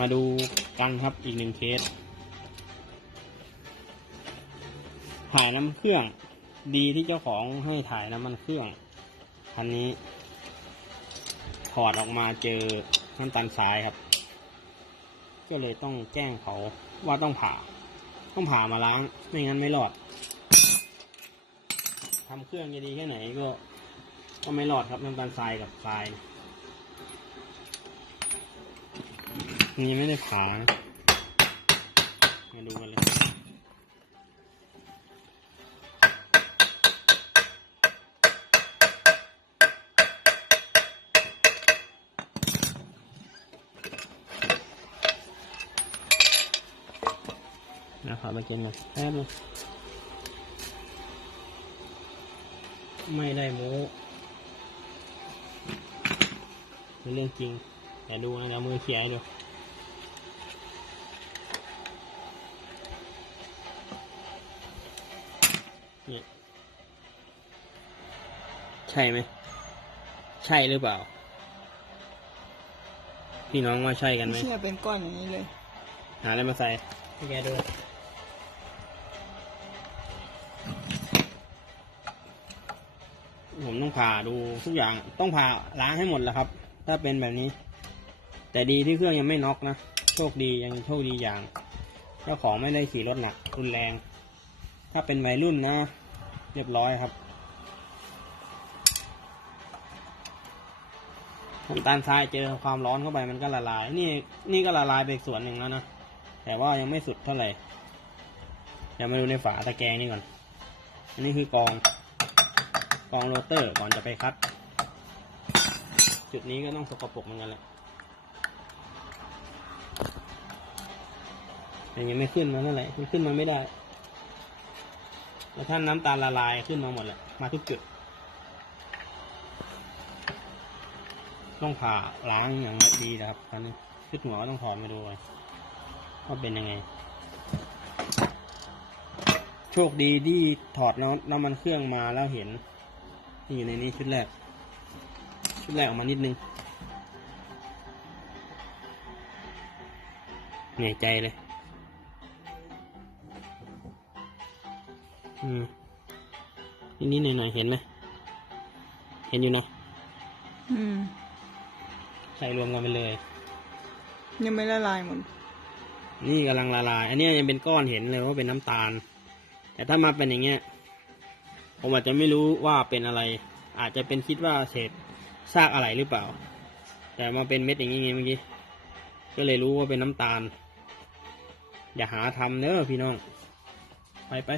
มาดูกันครับอีกหนึ่งเคส ถ่ายน้ำเครื่อง ดีที่เจ้าของให้ถ่ายน้ำมันเครื่อง คันนี้ ถอดออกมาเจอน้ำตาลทรายครับ ก็เลยต้องแจ้งเขาว่าต้องผ่า ต้องผ่ามาล้าง ไม่งั้นไม่รอดทำเครื่องจะดีแค่ไหนก็ ก็ไม่รอดครับน้ำตาลทรายกับทราย นี่ไม่ได้ผ่านะมาดูกันเลยนะครับไปกินกันแป๊บนึงไม่ได้โม้เป็นเรื่องจริงแต่ดูนะเดี๋ยวมือเขียให้ดูนี่ ใช่ไหม ใช่หรือเปล่า พี่น้องว่าใช่กันไหมไม่เชื่อเป็นก้อนอย่างนี้เลย หาอะไรมาใส่ให้แกดูผมต้องผ่าดูทุกอย่างต้องผ่าล้างให้หมดแหล้วครับ ถ้าเป็นแบบนี้ แต่ดีที่เครื่องยังไม่น็อกนะ โชคดียังโชคดีอย่าง เจ้าของไม่ได้ขี่รถหนักรุนแรง ถ้าเป็นวัยรุ่นนะ เรียบร้อยครับ น้ำตาลทรายเจอความร้อนเข้าไปมันก็ละลาย นี่นี่ก็ละลายไปอีกส่วนหนึ่งแล้วนะ แต่ว่ายังไม่สุดเท่าไหร่เดี๋ยวมาดูในฝาตะแกรงนี่ก่อน อันนี้คือกอง กองโรเตอร์ก่อนจะไปคัด จุดนี้ก็ต้องสกปรกเหมือนกันแหละแต่ยังไม่ขึ้นมาเท่าไหร่มันขึ้นมาไม่ได้ แล้วท่านน้ำตาลละลายขึ้นมาหมดแหละ มาทุกจุด ต้องผ่าล้างอย่างดีนะครับตอนนี้ชุดหัวก็ต้องถอดมาดูว่าเป็นยังไง โชคดีที่ถอดน้ำน้ำมันเครื่องมาแล้วเห็นนี่อยู่ในนี้ชุดแรก ชุดแรกออกมานิดนึงเหนื่อยใจเลย อืมนิดๆหน่อยๆเห็นไหมเห็นอยู่นะ อืม ใส่รวมกันไปเลย ยังไม่ละลายหมด นี่กำลังละลาย อันนี้ยังเป็นก้อนเห็นเลยว่าเป็นน้ำตาล แต่ถ้ามาเป็นอย่างเงี้ย ผมอาจจะไม่รู้ว่าเป็นอะไร อาจจะเป็นคิดว่าเศษซากอะไรหรือเปล่า แต่มาเป็นเม็ดอย่างนี้ไงเมื่อกี้ ก็เลยรู้ว่าเป็นน้ำตาล อย่าหาทำเนอะพี่น้อง ไปไป